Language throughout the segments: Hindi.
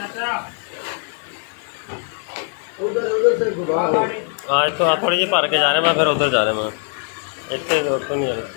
आज तो आप थोड़ी जी भर के जा रहे हैं, मैं फिर उधर जा रहा मैं इतने दूर तो नहीं जा रहा।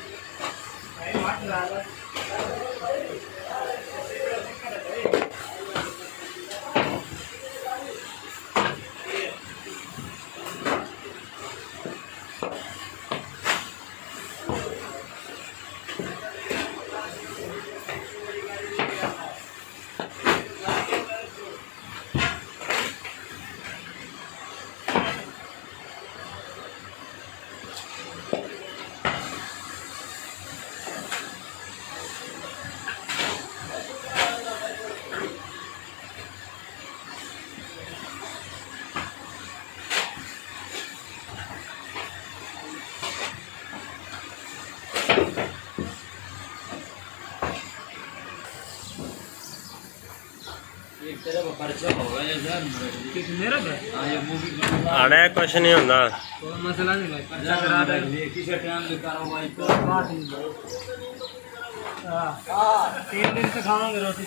आने कुछ नहीं होता मसला नहीं तीन दिन से खाओगे रोटी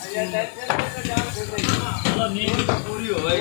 पूरी हो गई।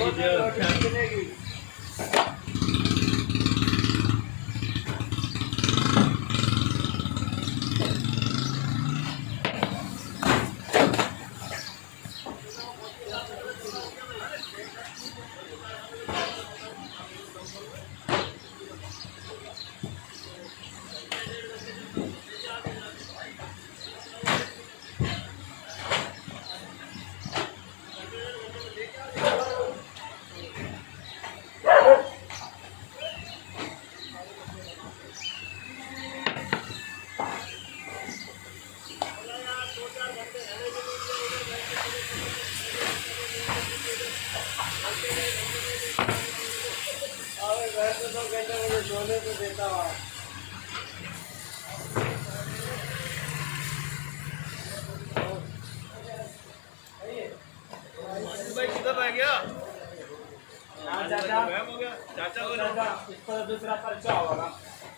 दूसरा पर्चा होगा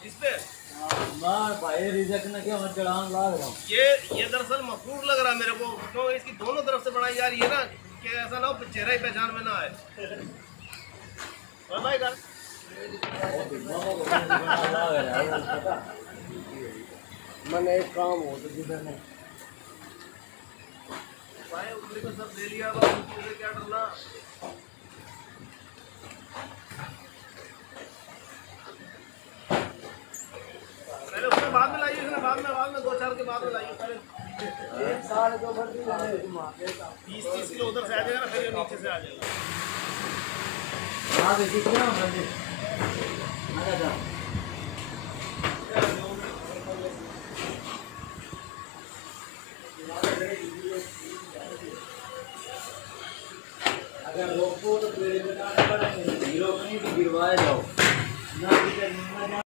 इस पे भाई रिजेक्ट न किया मत चढ़ान ला रहा हूं। ये दरअसल मफरूर लग रहा है मेरे को, तो इसकी दोनों तरफ से बनाई जा रही है ना कि ऐसा ना हो चेहरा ही पहचान में ना आए। और भाई मैंने एक काम हो तो जिधर नहीं भाई उंगली को सब ले लिया, मुझे क्या डरना। बाद में लाइए, बाद में 2-4 के बाद में लाइए। पहले 1 साल तो भर दी 20-30 किलो उधर से आ जाएगा ना, फिर ये नीचे से आ जाएगा। हाँ देखिए क्या बंदे आ जा अगर रोको तो पेड़ पे ना गिरो नहीं तो गिरवाए जाओ ना।